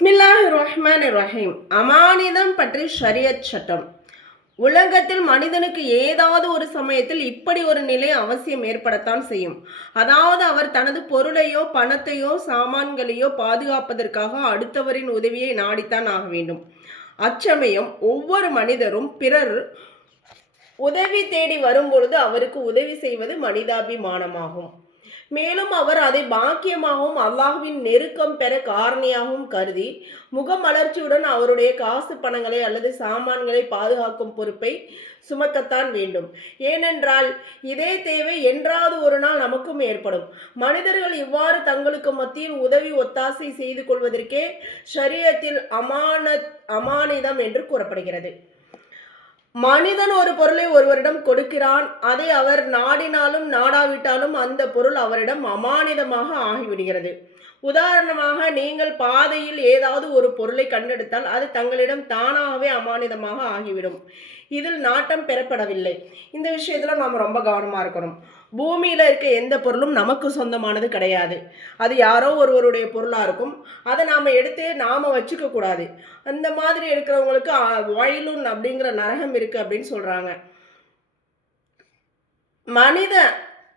பிஸ்மில்லாஹிர்ரஹ்மானிர்ரஹீம். அமானிதம் பற்றி ஷரியத் சட்டம். உலகத்தில் மனிதனுக்கு ஏதாவது ஒரு சமயத்தில் இப்படி ஒரு நிலை அவசியம் ஏற்படத்தான் செய்யும். அதாவது அவர் தனது பொருளையோ பணத்தையோ சாமான்களையோ பாதுகாப்பதற்காக அடுத்தவரின் உதவியை நாடித்தான் ஆக வேண்டும். அச்சமயம் ஒவ்வொரு மனிதரும் பிறர் உதவி தேடி வரும்பொழுது அவருக்கு உதவி செய்வது மனிதாபிமானமாகும். மேலும் அவர் அதை பாக்கியமாகவும் அல்லாஹ்வின் நெருக்கம் பெற காரணியாகவும் கருதி முகமலர்ச்சியுடன் அவருடைய காசு பணங்களை அல்லது சாமான்களை பாதுகாக்கும் பொறுப்பை சுமக்கத்தான் வேண்டும். ஏனென்றால் இதே தேவை என்றாவது ஒரு நாள் நமக்கும் ஏற்படும். மனிதர்கள் இவ்வாறு தங்களுக்கு மத்தியில் உதவி ஒத்தாசை செய்து கொள்வதற்கே ஷரியத்தில் அமானிதம் என்று கூறப்படுகிறது. மனிதன் ஒரு பொருளை ஒருவரிடம் கொடுக்கிறான். அதை அவர் நாடினாலும் நாடாவிட்டாலும் அந்த பொருள் அவரிடம் அமானிதமாக ஆகிவிடுகிறது. உதாரணமாக, நீங்கள் பாதையில் ஏதாவது ஒரு பொருளை கண்டெடுத்தால் அது தங்களிடம் தானாகவே அமானிதமாக ஆகிவிடும். இதில் நாட்டம் பெறப்படவில்லை. இந்த விஷயத்துல நாம் ரொம்ப கவனமா இருக்கணும். பூமியில இருக்க எந்த பொருளும் நமக்கு சொந்தமானது கிடையாது. அது யாரோ ஒருவருடைய பொருளா இருக்கும். அதை நாம எடுத்து நாம வச்சுக்க கூடாது. அந்த மாதிரி இருக்கிறவங்களுக்கு வயலுன் அப்படிங்கிற நரகம் இருக்கு அப்படின்னு சொல்றாங்க. மனித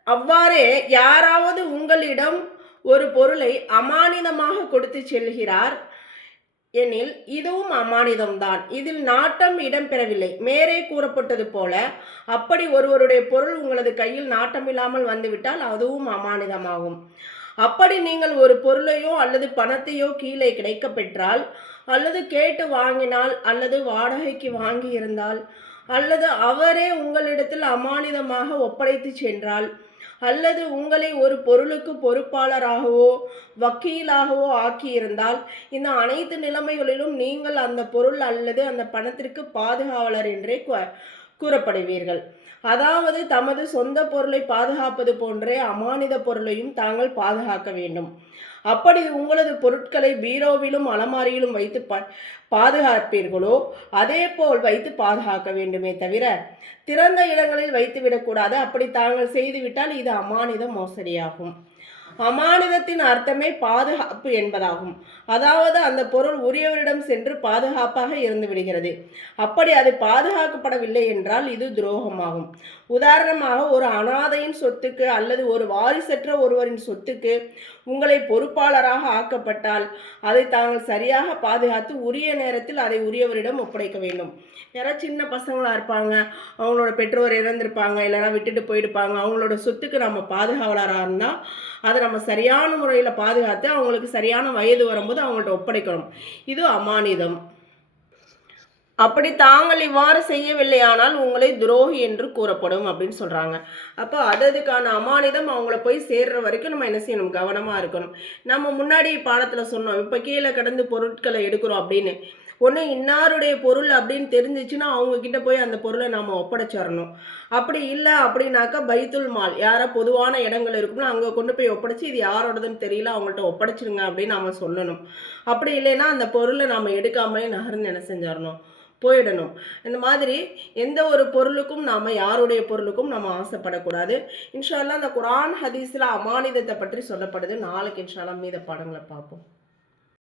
அவ்வாறே யாராவது உங்களிடம் ஒரு பொருளை அமானிதமாக கொடுத்து செல்கிறார் எனில் இதுவும் அமானிதம்தான். இதில் நாட்டம் இடம்பெறவில்லை. மேலே கூறப்பட்டது போல அப்படி ஒருவருடைய பொருள் உங்களது கையில் நாட்டமில்லாமல் வந்துவிட்டால் அதுவும் அமானிதமாகும். அப்படி நீங்கள் ஒரு பொருளையோ அல்லது பணத்தையோ கீழே கிடைக்க பெற்றால் அல்லது கேட்டு வாங்கினால் அல்லது வாடகைக்கு வாங்கி இருந்தால் அல்லது அவரே உங்களிடத்தில் அமானிதமாக ஒப்படைத்து சென்றால் அல்லது உங்களை ஒரு பொருளுக்கு பொறுப்பாளராகவோ வக்கீலாகவோ ஆக்கியிருந்தால் இந்த அனைத்து நிலைமைகளிலும் நீங்கள் அந்த பொருள் அல்லது அந்த பணத்திற்கு பாதுகாவலர் என்றே கூறப்படுவீர்கள். அதாவது தமது சொந்த பொருளை பாதுகாப்பது போன்றே அமானித பொருளையும் தாங்கள் பாதுகாக்க வேண்டும். அப்படி உங்களது பொருட்களை பீரோவிலும் அலமாரியிலும் வைத்து பாதுகாப்பீர்களோ அதே போல் வைத்து பாதுகாக்க வேண்டுமே தவிர திறந்த இடங்களில் வைத்து விடக்கூடாது. அப்படி தாங்கள் செய்துவிட்டால் இது அமானித மோசடியாகும். அமானிதத்தின் அர்த்தமே பாதுகாப்பு என்பதாகும். அதாவது அந்த பொருள் உரியவரிடம் சென்று பாதுகாப்பாக இருந்து விடுகிறது. அப்படி அது பாதுகாக்கப்படவில்லை என்றால் இது துரோகமாகும். உதாரணமாக, ஒரு அனாதையின் சொத்துக்கு அல்லது ஒரு வாரிசற்ற ஒருவரின் சொத்துக்கு உங்களை பொறுப்பாளராக ஆக்கப்பட்டால் அதை தாங்கள் சரியாக பாதுகாத்து உரிய நேரத்தில் அதை உரியவரிடம் ஒப்படைக்க வேண்டும். யாராவது சின்ன பசங்களாக இருப்பாங்க, அவங்களோட பெற்றோர் இறந்திருப்பாங்க, இல்லைனா விட்டுட்டு போயிருப்பாங்க, அவங்களோட சொத்துக்கு நம்ம பாதுகாவலராக இருந்தால் அதை நம்ம சரியான முறையில் பாதுகாத்து அவங்களுக்கு சரியான வயது வரும்போது அவங்கள்ட்ட ஒப்படைக்கணும். இது அமானிதம். அப்படி தாங்கள் இவ்வாறு செய்யவில்லையானால் உங்களை துரோகி என்று கூறப்படும் அப்படின்னு சொல்கிறாங்க. அப்போ அதுக்கான அமானிதம் அவங்கள போய் சேர்ற வரைக்கும் நம்ம என்ன செய்யணும், கவனமாக இருக்கணும். நம்ம முன்னாடி பாடத்தில் சொன்னோம், இப்போ கீழே கடந்து பொருட்களை எடுக்கிறோம் அப்படின்னு. ஒன்று இன்னாருடைய பொருள் அப்படின்னு தெரிஞ்சிச்சுன்னா அவங்கக்கிட்ட போய் அந்த பொருளை நாம் ஒப்படைச்சிடணும். அப்படி இல்லை அப்படின்னாக்கா பைத்துல் மால், யாரோ பொதுவான இடங்கள் இருக்குன்னா அங்கே கொண்டு போய் ஒப்படைச்சி இது யாரோடதுன்னு தெரியல அவங்கள்ட்ட ஒப்படைச்சிருங்க அப்படின்னு நாம் சொல்லணும். அப்படி இல்லைன்னா அந்த பொருளை நாம் எடுக்காமலே நகர்ந்து என்ன செஞ்சிடணும், போயிடணும். இந்த மாதிரி எந்த ஒரு பொருளுக்கும் நாம் யாருடைய பொருளுக்கும் நம்ம ஆசைப்படக்கூடாது. இன்ஷா அல்லாஹ் அந்த குர்ஆன் ஹதீஸில் அமானிதத்தை பற்றி சொல்லப்படுது. நாளைக்கு இன்ஷா அல்லாஹ் மீத பாடங்களை பார்ப்போம்.